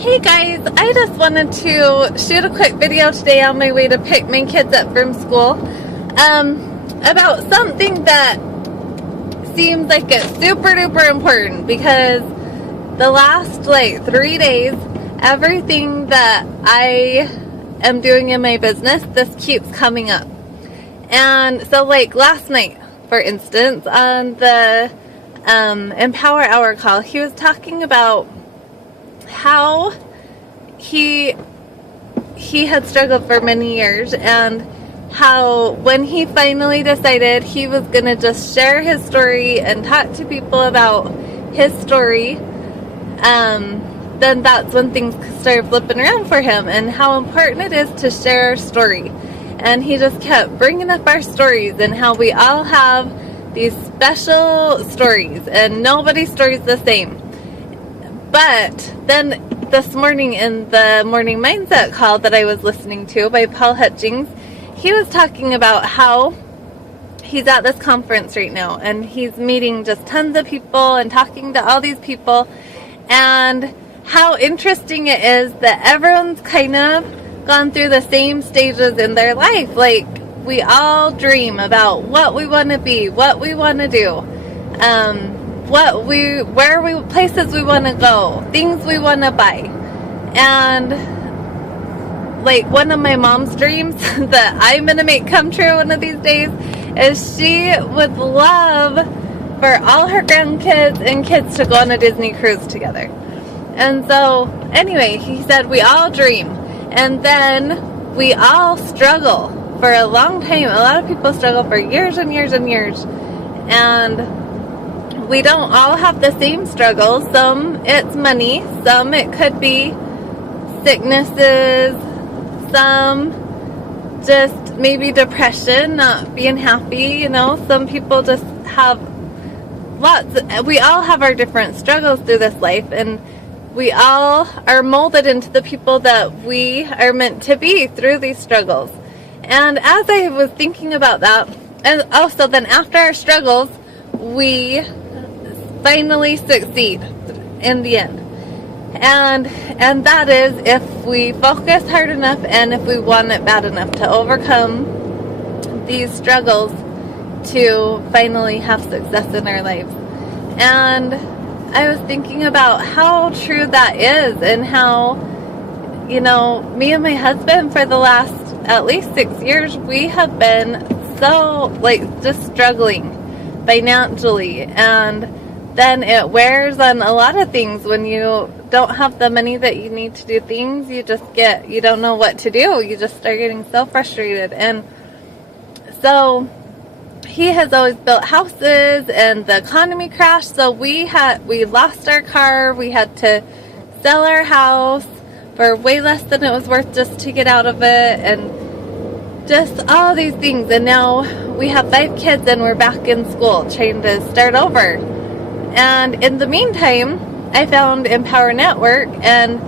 Hey guys, I just wanted to shoot a quick video today on my way to pick my kids up from school about something that seems like it's super duper important, because the last 3 days, everything that I am doing in my business, this keeps coming up. And so last night, for instance, on the Empower Hour call, he was talking about how he had struggled for many years, and how when he finally decided he was going to just share his story and talk to people about his story, then that's when things started flipping around for him, and how important it is to share our story. And he just kept bringing up our stories and how we all have these special stories and nobody's story is the same. But then this morning in the Morning Mindset call that I was listening to by Paul Hutchings, he was talking about how he's at this conference right now and he's meeting just tons of people and talking to all these people, and how interesting it is that everyone's kind of gone through the same stages in their life. Like, we all dream about what we want to be, what we want to do, places we want to go, things we want to buy. And one of my mom's dreams that I'm going to make come true one of these days is she would love for all her grandkids and kids to go on a Disney cruise together. And so anyway, he said we all dream, and then we all struggle for a long time. A lot of people struggle for years and years and years, and we don't all have the same struggles. Some it's money, some it could be sicknesses, some just maybe depression, not being happy, some people just have we all have our different struggles through this life, and we all are molded into the people that we are meant to be through these struggles. And as I was thinking about that, and also then after our struggles, we finally succeed in the end. And that is if we focus hard enough and if we want it bad enough to overcome these struggles to finally have success in our lives. And I was thinking about how true that is, and how, me and my husband for the last at least 6 years, we have been so just struggling financially, and then it wears on a lot of things. When you don't have the money that you need to do things, you don't know what to do. You just start getting so frustrated. And so he has always built houses, and the economy crashed, so we lost our car. We had to sell our house for way less than it was worth just to get out of it, and just all these things. And now we have 5 kids and we're back in school trying to start over. And in the meantime, I found Empower Network, and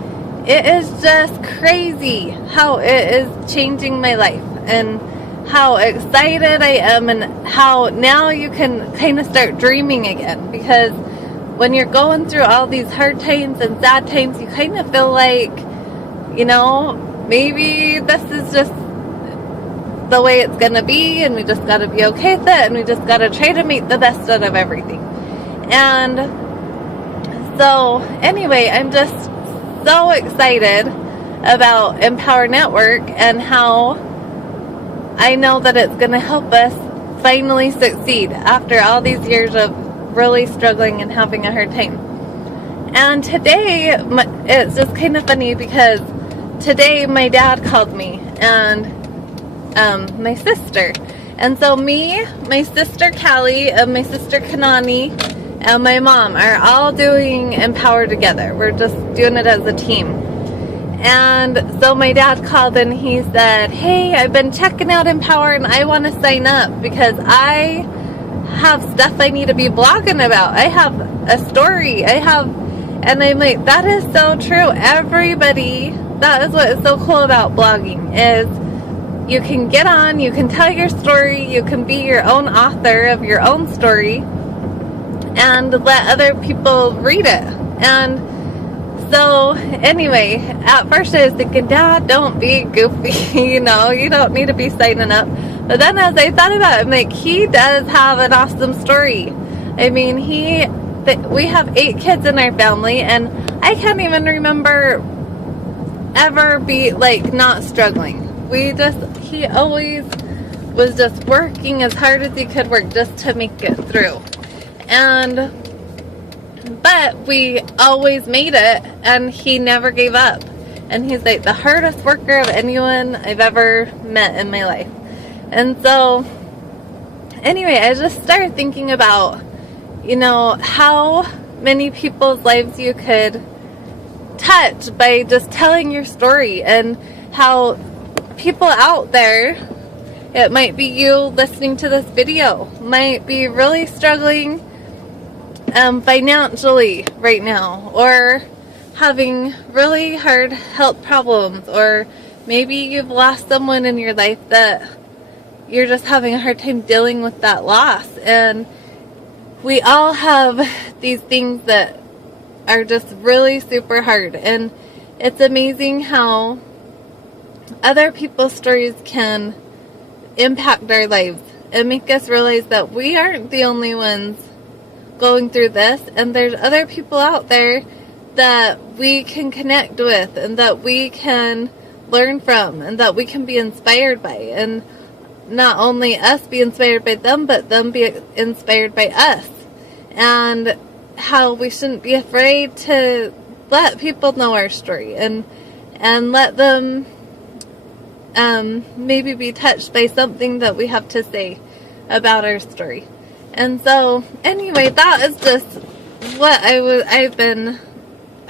it is just crazy how it is changing my life, and how excited I am, and how now you can kind of start dreaming again. Because when you're going through all these hard times and sad times, you kind of feel like, maybe this is just the way it's going to be, and we just got to be okay with it, and we just got to try to make the best out of everything. And so anyway, I'm just so excited about Empower Network, and how I know that it's going to help us finally succeed after all these years of really struggling and having a hard time. And today, it's just kind of funny, because today my dad called me, and my sister. And so me, my sister Callie, and my sister Kanani, and my mom are all doing Empower together. We're just doing it as a team. And so my dad called and he said, "Hey, I've been checking out Empower and I want to sign up because I have stuff I need to be blogging about. I have a story. And I'm like, that is so true. Everybody, that is what is so cool about blogging, is you can get on, you can tell your story, you can be your own author of your own story, and let other people read it. And So anyway, at first I was thinking, Dad, don't be goofy, you know, you don't need to be signing up. But then as I thought about it, I'm like, he does have an awesome story. I mean, we have 8 kids in our family, and I can't even remember ever be like not struggling. He always was just working as hard as he could work just to make it through. But we always made it, and he never gave up. And he's like the hardest worker of anyone I've ever met in my life. And so, anyway, I just started thinking about, you know, how many people's lives you could touch by just telling your story, and how people out there, it might be you listening to this video, might be really struggling financially right now, or having really hard health problems, or maybe you've lost someone in your life that you're just having a hard time dealing with that loss. And we all have these things that are just really super hard, and it's amazing how other people's stories can impact our lives and make us realize that we aren't the only ones going through this, and there's other people out there that we can connect with, and that we can learn from, and that we can be inspired by, and not only us be inspired by them, but them be inspired by us. And how we shouldn't be afraid to let people know our story, and let them maybe be touched by something that we have to say about our story. And so, anyway, that is just what I've been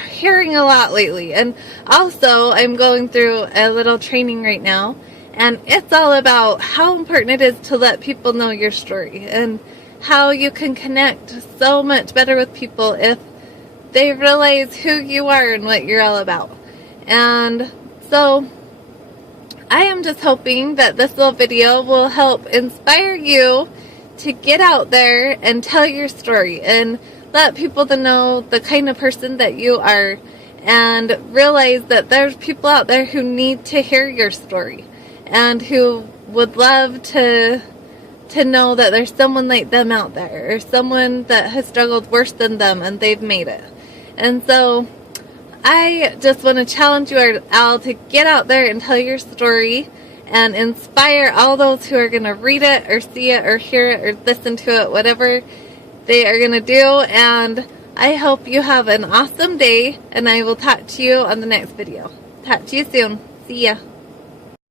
hearing a lot lately. And also, I'm going through a little training right now, and it's all about how important it is to let people know your story, and how you can connect so much better with people if they realize who you are and what you're all about. And so, I am just hoping that this little video will help inspire you to get out there and tell your story, and let people to know the kind of person that you are, and realize that there's people out there who need to hear your story, and who would love to know that there's someone like them out there, or someone that has struggled worse than them and they've made it. And so I just want to challenge you all to get out there and tell your story, and inspire all those who are going to read it, or see it, or hear it, or listen to it, whatever they are going to do. And I hope you have an awesome day, and I will talk to you on the next video. Talk to you soon. See ya.